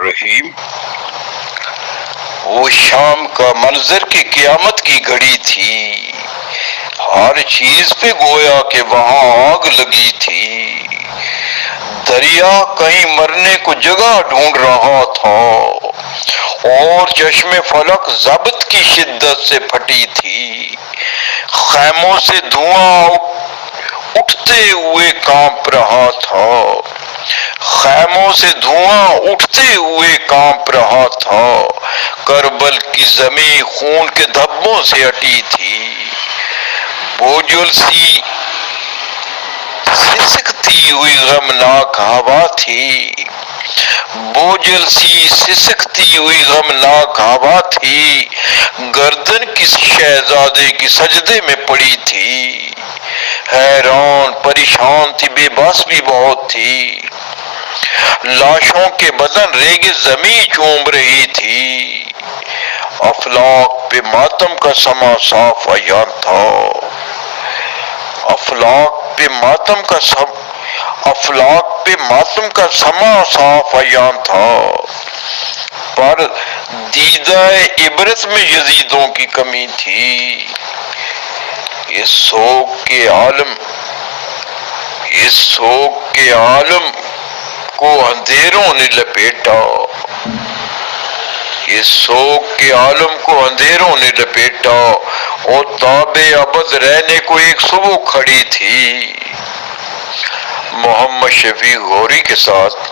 الرحیم۔ وہ شام کا منظر کہ قیامت کی گھڑی تھی، ہر چیز پہ گویا کہ وہاں آگ لگی تھی، دریا کہیں مرنے کو جگہ ڈھونڈ رہا تھا اور چشم فلک ضبط کی شدت سے پھٹی تھی، خیموں سے دھواں اٹھتے ہوئے کانپ رہا تھا، خیموں سے دھواں اٹھتے ہوئے کانپ رہا تھا، کربل کی زمین خون کے دھبوں سے اٹی تھی، بوجھل سی سسکتی ہوئی غمناک ہوا تھی، بوجھل سی سسکتی ہوئی غمناک ہوا تھی، گردن کسی شہزادے کی سجدے میں پڑی تھی، حیران پریشان تھی، بے بس بھی بہت تھی، لاشوں کے بدن ریگ زمین چوم رہی تھی، افلاک پہ ماتم کا سما صاف عیاں تھا، افلاک پہ ماتم کا سما صاف عیاں تھا، پر دیدہ عبرت میں یزیدوں کی کمی تھی، اس سوگ کے عالم کو اندھیروں نے لپیٹا، اس سوگ کے عالم کو اندھیروں نے لپیٹا، اور تاب ابد رہنے کو ایک صبح کھڑی تھی۔ محمد شفیع غوری کے ساتھ